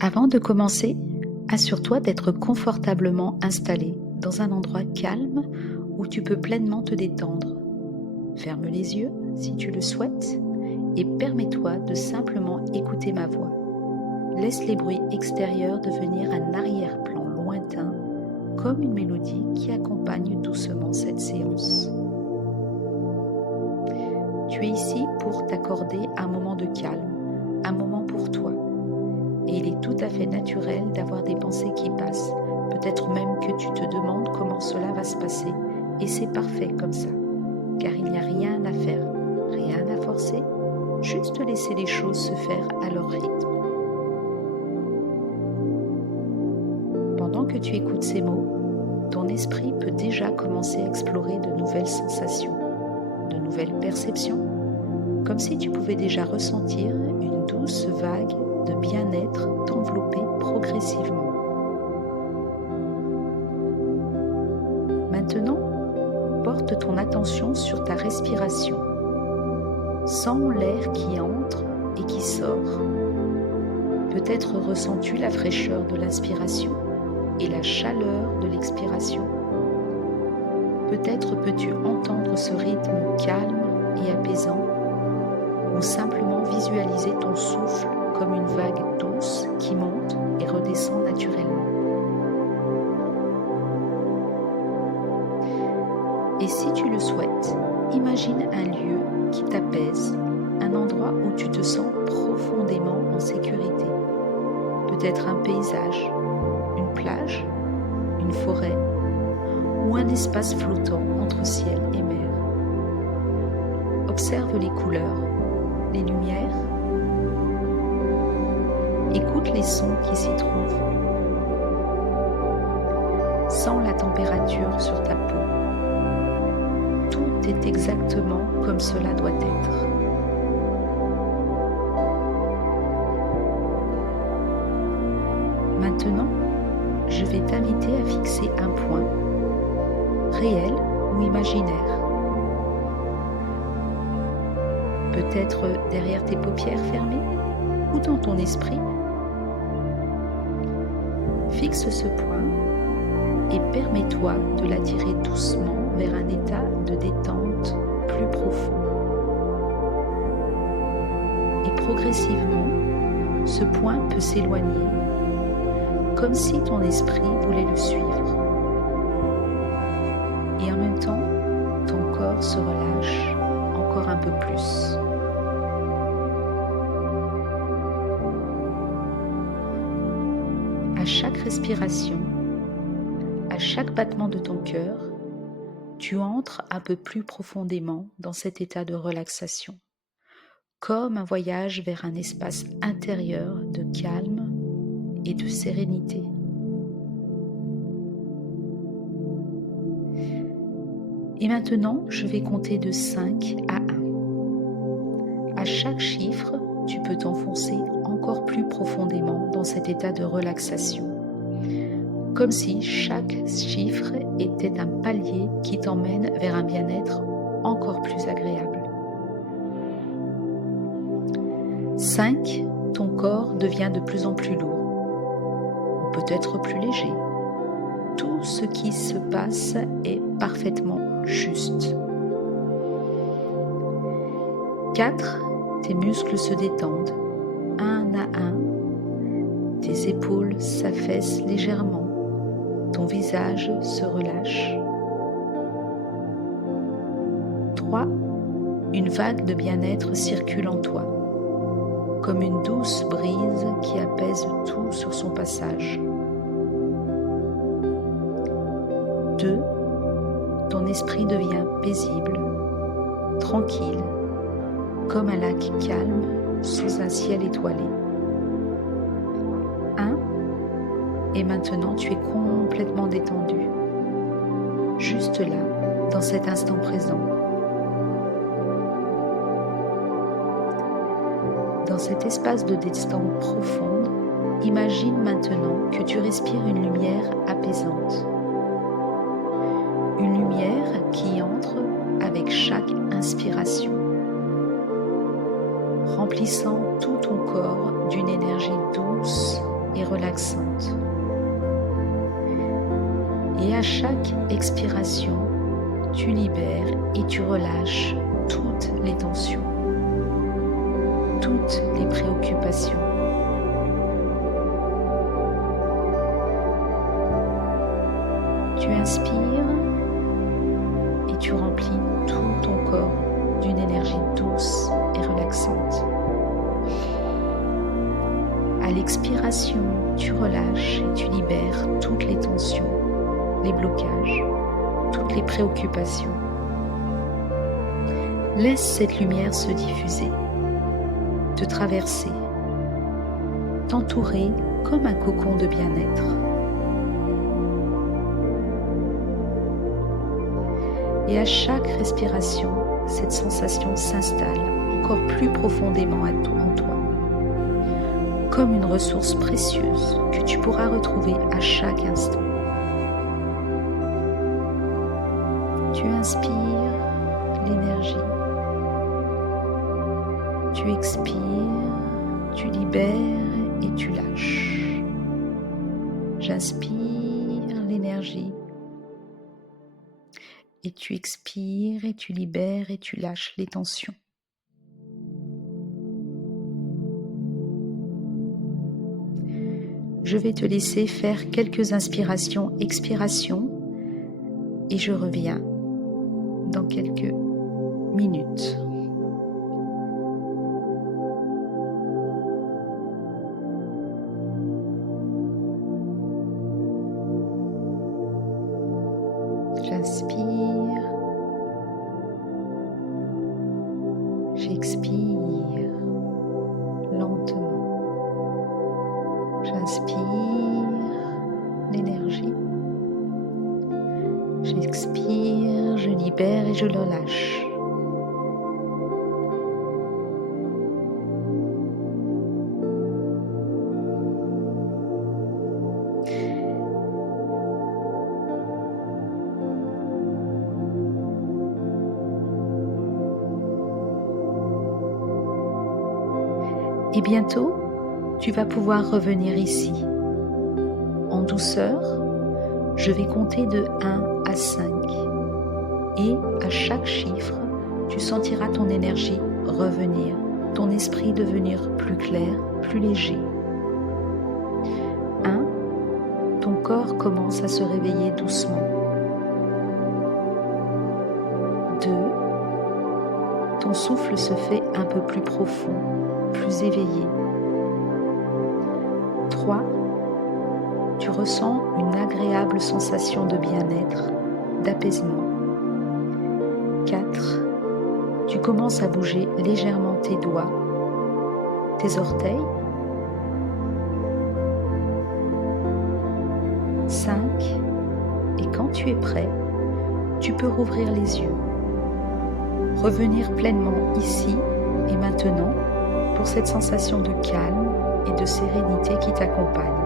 Avant de commencer, assure-toi d'être confortablement installé dans un endroit calme où tu peux pleinement te détendre. Ferme les yeux si tu le souhaites et permets-toi de simplement écouter ma voix. Laisse les bruits extérieurs devenir un arrière-plan lointain, comme une mélodie qui accompagne doucement cette séance. Tu es ici pour t'accorder un moment de calme, un moment pour toi. Et il est tout à fait naturel d'avoir des pensées qui passent, peut-être même que tu te demandes comment cela va se passer, et c'est parfait comme ça, car il n'y a rien à faire, rien à forcer, juste laisser les choses se faire à leur rythme. Pendant que tu écoutes ces mots, ton esprit peut déjà commencer à explorer de nouvelles sensations, de nouvelles perceptions, comme si tu pouvais déjà ressentir une douce vague de bien-être t'envelopper progressivement. Maintenant, porte ton attention sur ta respiration. Sens l'air qui entre et qui sort. Peut-être ressens-tu la fraîcheur de l'inspiration et la chaleur de l'expiration. Peut-être peux-tu entendre ce rythme calme et apaisant, ou simplement visualiser ton souffle comme une vague douce qui monte et redescend naturellement. Et si tu le souhaites, imagine un lieu qui t'apaise, un endroit où tu te sens profondément en sécurité. Peut-être un paysage, une plage, une forêt ou un espace flottant entre ciel et mer. Observe les couleurs, les lumières. Écoute les sons qui s'y trouvent. Sens la température sur ta peau. Tout est exactement comme cela doit être. Maintenant, je vais t'inviter à fixer un point, réel ou imaginaire. Peut-être derrière tes paupières fermées ou dans ton esprit. Fixe ce point et permets-toi de l'attirer doucement vers un état de détente plus profond. Et progressivement, ce point peut s'éloigner, comme si ton esprit voulait le suivre. Et en même temps, ton corps se relâche encore un peu plus. À chaque respiration, à chaque battement de ton cœur, tu entres un peu plus profondément dans cet état de relaxation, comme un voyage vers un espace intérieur de calme et de sérénité. Et maintenant, je vais compter de 5 à 1. À chaque chiffre, tu peux t'enfoncer encore plus profondément dans cet état de relaxation, comme si chaque chiffre était un palier qui t'emmène vers un bien-être encore plus agréable. 5, ton corps devient de plus en plus lourd, ou peut-être plus léger. Tout ce qui se passe est parfaitement juste. 4, tes muscles se détendent, un à un. Tes épaules s'affaissent légèrement, ton visage se relâche. 3, une vague de bien-être circule en toi, comme une douce brise qui apaise tout sur son passage. 2, ton esprit devient paisible, tranquille, comme un lac calme sous un ciel étoilé. 1, et maintenant tu es complètement détendu, juste là, dans cet instant présent. Dans cet espace de détente profonde, imagine maintenant que tu respires une lumière apaisante. Une lumière qui entre avec chaque inspiration, remplissant tout ton corps d'une énergie douce et relaxante. Et à chaque expiration, tu libères et tu relâches toutes les tensions, toutes les préoccupations. Tu inspires et tu remplis tout ton corps d'une énergie douce et relaxante. À l'expiration, tu relâches et tu libères toutes les tensions, les blocages, toutes les préoccupations. Laisse cette lumière se diffuser, te traverser, t'entourer comme un cocon de bien-être. Et à chaque respiration, cette sensation s'installe encore plus profondément en toi, comme une ressource précieuse que tu pourras retrouver à chaque instant. Tu inspires l'énergie, tu expires, tu libères et tu lâches. J'inspire l'énergie et tu expires et tu libères et tu lâches les tensions. Je vais te laisser faire quelques inspirations, expirations et je reviens dans quelques minutes. J'inspire, j'expire lentement. J'inspire l'énergie, j'expire, je libère et je le lâche. Et bientôt, tu vas pouvoir revenir ici. En douceur, je vais compter de 1 à 5. Et à chaque chiffre, tu sentiras ton énergie revenir, ton esprit devenir plus clair, plus léger. 1, ton corps commence à se réveiller doucement. 2, ton souffle se fait un peu plus profond, plus éveillé. 3, tu ressens une agréable sensation de bien-être, d'apaisement. 4, tu commences à bouger légèrement tes doigts, tes orteils. 5, et quand tu es prêt, tu peux rouvrir les yeux. Revenir pleinement ici et maintenant pour cette sensation de calme et de sérénité qui t'accompagne.